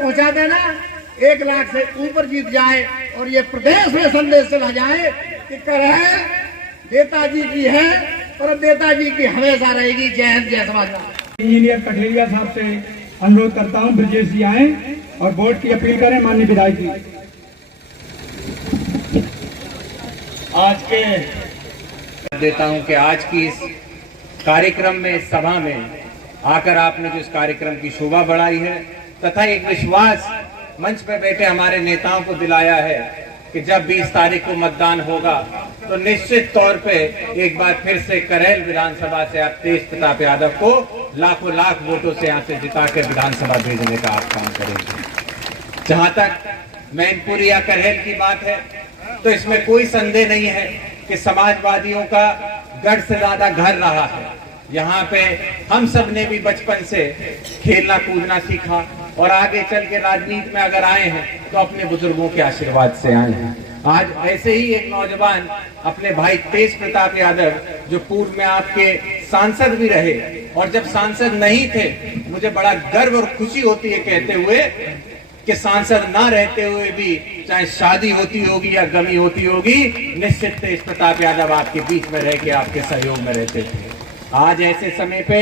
पहुंचा देना, 1 लाख से ऊपर जीत जाए और ये प्रदेश में संदेश चला जाए कि करेल नेताजी की है और नेताजी की हमेशा रहेगी। जय हिंद, जय समाजवाद। इंजीनियर कठेरिया साहब से अनुरोध करता हूं ब्रजेश जी आए और वोट की अपील करें माननीय विधायक जी। आज के देता हूं कि आज की इस कार्यक्रम में, इस सभा में आकर आपने जो इस कार्यक्रम की शोभा बढ़ाई है तथा एक विश्वास मंच पर बैठे हमारे नेताओं को दिलाया है कि जब 20 तारीख को मतदान होगा तो निश्चित तौर पे एक बार फिर से करेल विधानसभा से आप तेज प्रताप यादव को लाखों लाख वोटों से यहाँ से जिता कर विधानसभा भेजने का आप काम करेंगे। जहां तक मैनपुरी या करेल की बात है तो इसमें कोई संदेह नहीं है कि समाजवादियों का गढ़ से ज्यादा घर रहा है। यहाँ पे हम सब ने भी बचपन से खेलना कूदना सीखा और आगे चल के राजनीति में अगर आए हैं तो अपने बुजुर्गों के आशीर्वाद से आए हैं। आज ऐसे ही एक नौजवान अपने भाई तेज प्रताप यादव, जो पूर्व में आपके सांसद भी रहे और जब सांसद नहीं थे, मुझे बड़ा गर्व और खुशी होती है कहते हुए कि सांसद ना रहते हुए भी चाहे शादी होती होगी या गमी होती होगी, निश्चित तेज प्रताप यादव आपके बीच में रह के आपके सहयोग में रहते थे। आज ऐसे समय पे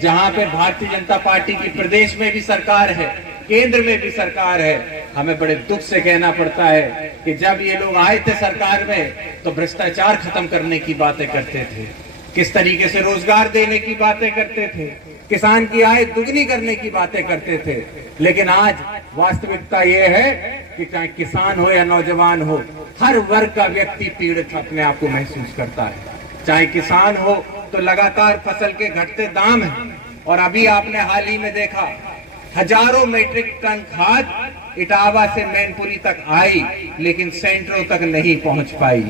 जहां पे भारतीय जनता पार्टी की प्रदेश में भी सरकार है, केंद्र में भी सरकार है, हमें बड़े दुख से कहना पड़ता है कि जब ये लोग आए थे सरकार में तो भ्रष्टाचार खत्म करने की बातें करते थे, किस तरीके से रोजगार देने की बातें करते थे, किसान की आय दुगनी करने की बातें करते थे। लेकिन आज वास्तविकता ये है कि चाहे किसान हो या नौजवान हो, हर वर्ग का व्यक्ति पीड़ित अपने आप को महसूस करता है। चाहे किसान हो तो लगातार फसल के घटते दाम हैं और अभी आपने हाल ही में देखा हजारों मीट्रिक टन खाद इटावा से मैनपुरी तक आई लेकिन सेंटरों तक नहीं पहुंच पाई।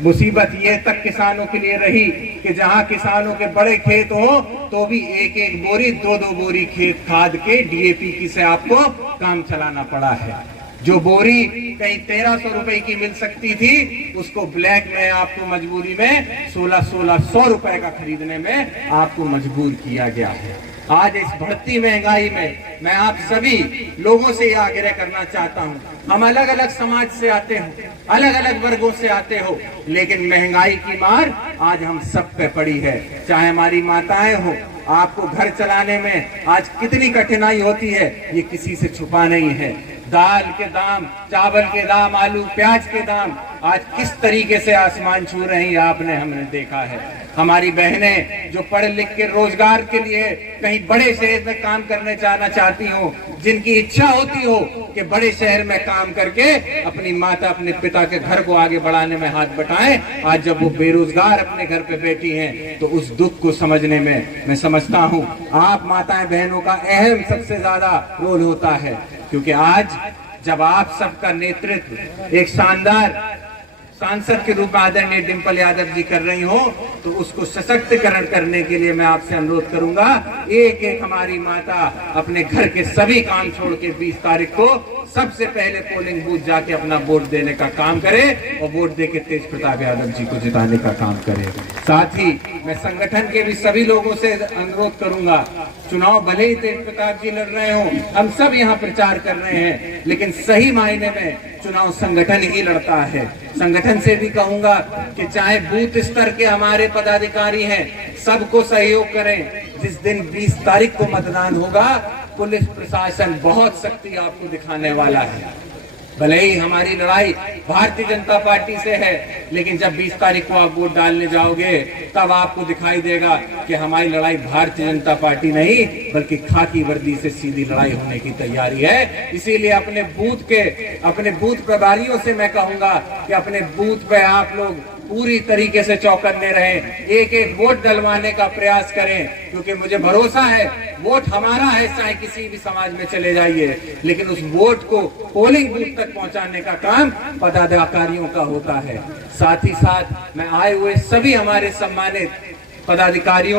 मुसीबत ये तक किसानों के लिए रही कि जहां किसानों के बड़े खेत हो तो भी 1-1 बोरी 2-2 बोरी खेत खाद के डीएपी की से आपको काम चलाना पड़ा है। जो बोरी कहीं 1300 रुपए की मिल सकती थी उसको ब्लैक में आपको मजबूरी में 1600 रुपए का खरीदने में आपको मजबूर किया गया है। आज इस बढ़ती महंगाई में मैं आप सभी लोगों से यह आग्रह करना चाहता हूं, हम अलग अलग समाज से आते हो, अलग अलग वर्गों से आते हो, लेकिन महंगाई की मार आज हम सब पे पड़ी है। चाहे हमारी माताएं हो, आपको घर चलाने में आज कितनी कठिनाई होती है ये किसी से छुपा नहीं है। दाल के दाम, चावल के दाम, आलू प्याज के दाम आज किस तरीके से आसमान छू रही है आपने हमने देखा है। हमारी बहनें जो पढ़ लिख के रोजगार के लिए कहीं बड़े शहर में काम करने जाना चाहती हो, जिनकी इच्छा होती हो कि बड़े शहर में काम करके अपनी माता अपने पिता के घर को आगे बढ़ाने में हाथ बटाएं, आज जब वो बेरोजगार अपने घर पे बैठी हैं तो उस दुख को समझने में मैं समझता हूँ आप माताएं बहनों का अहम सबसे ज्यादा रोल होता है। क्योंकि आज जब आप सबका नेतृत्व एक शानदार सांसद के रूप में आदरणीय डिंपल यादव जी कर रही हो तो उसको सशक्तिकरण करने के लिए मैं आपसे अनुरोध करूंगा, एक एक हमारी माता अपने घर के सभी काम छोड़ के 20 तारीख को सबसे पहले पोलिंग बूथ जाके अपना वोट देने का काम करे और वोट देके तेज प्रताप यादव जी को जिताने का काम करे। साथ ही मैं संगठन के भी सभी लोगों से अनुरोध करूंगा, चुनाव भले ही तेज प्रताप जी लड़ रहे हो, हम सब यहाँ प्रचार कर रहे हैं, लेकिन सही मायने में चुनाव संगठन ही लड़ता है। संगठन से भी कहूंगा कि चाहे बूथ स्तर के हमारे पदाधिकारी हैं, सबको सहयोग करें। जिस दिन 20 तारीख को मतदान होगा पुलिस प्रशासन बहुत शक्ति आपको दिखाने वाला है। भले ही हमारी लड़ाई भारतीय जनता पार्टी से है, लेकिन जब 20 तारीख को आप वोट डालने जाओगे तब आपको दिखाई देगा कि हमारी लड़ाई भारतीय जनता पार्टी नहीं बल्कि खाकी वर्दी से सीधी लड़ाई होने की तैयारी है। इसीलिए अपने बूथ प्रभारियों से मैं कहूंगा कि अपने बूथ पे आप लोग पूरी तरीके से चौकन्ने रहें, एक एक वोट डलवाने का प्रयास करें, क्योंकि मुझे भरोसा है वोट हमारा है, चाहे किसी भी समाज में चले जाइए, लेकिन उस वोट को पोलिंग बूथ तक पहुंचाने का काम पदाधिकारियों का होता है। साथ ही साथ मैं आए हुए सभी हमारे सम्मानित पदाधिकारियों